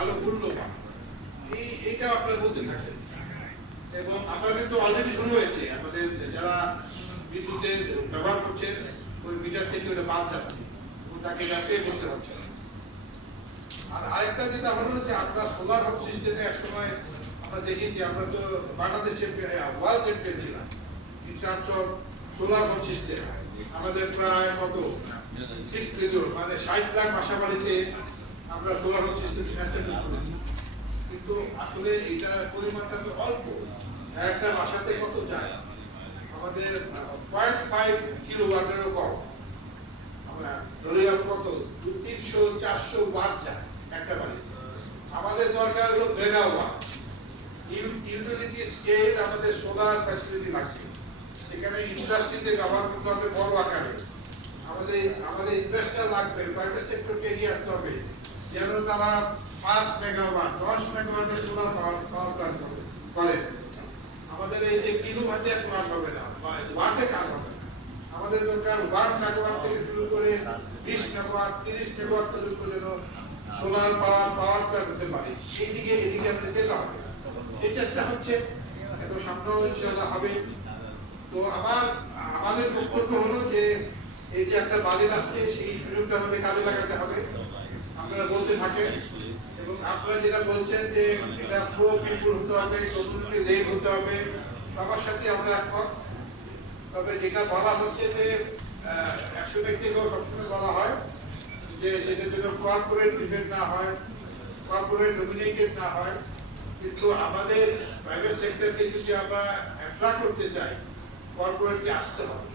ভালো মূল্যবান, এইটা আপনারা বলতে থাকেন। এবং আপনারা কিন্তু অলরেডি শুরু হয়েছে, আমাদের যারা বিদ্যুতের ব্যবহার করছেন ওই মিটার থেকে ওটা বাদ যাচ্ছে, তাকে যাতে বলতে হচ্ছে। আর আরেকটা যেটা হলো যে আমরা সোলার হোম সিস্টেমে এক সময় আমরা দেখেছি, আমরা তো বাংলাদেশের ওয়ার্ল্ড চ্যাম্পিয়ন ছিলাম in terms of solar home system. আমাদের প্রায় কত 6 মিলিয়ন, মানে 60 লাখ বাসা বাড়িতে আমরা সোলার হোম সিস্টেম ইনস্টল করেছি। কিন্তু আসলে এটার পরিমাণটা তো অল্প, একটা বাসাতে কত যায়, আমাদের 0.5 কিলোওয়াটেরও কম। আমরা ধরে কত 300-400 ওয়াট যায় একটা বাড়িতে। আমাদের দরকার হলো মেগাওয়াট। ইউটিলিটি স্কেল আমাদের সোলার ফ্যাসিলিটি লাগবে, সেখানে ইন্ডাস্ট্রিতে ব্যবহার করতে হবে বড় আকারে। আমাদের ইনভেস্টার লাগবে, প্রাইভেট সেক্টরকে এগিয়ে আসতে হবে যেন তারা 5 মেগাওয়াট 10 মেগাওয়াটের সোলার পাওয়ার প্ল্যান্ট করে। আমাদের এই যে কিলোওয়াটে কাজ হবে না, ওয়াটে কাজ হবে না। আমাদের দরকার 1 মেগাওয়াট থেকে শুরু করে 20 মেগাওয়াট 30 মেগাওয়াট পর্যন্ত যেন সোলার পাওয়ার প্ল্যান্ট হতে পারে। এদিকে আমাদের যেতে হবে, এই চেষ্টা হচ্ছে, এত সামনেও ইনশাআল্লাহ হবে। তো আমাদের বক্তব্য হলো যে এই যে একটা বাজেট আসছে, সেই সুযোগটা আমাদের কাজে লাগাতে হবে। আপনারা বলতে থাকেন, এবং আপনারা যেটা বলছেন যে এটা প্রো পিপুল হতে হবে, কমিউনিটি লেড হতে হবে, সবার সাথে আমরা একমত। তবে যেটা বলা হচ্ছে যে 100 ব্যক্তিকেও সবসময় বলা হয় যে যেটার জন্য কর্পোরেট ডিপেন্ড না হয়, কর্পোরেট ডমিনেটেড না হয়। কিন্তু আমাদের প্রাইভেট সেক্টরকে যদি আমরা অ্যাট্রাক্ট করতে চাই, কর্পোরেটকে আসতে হবে।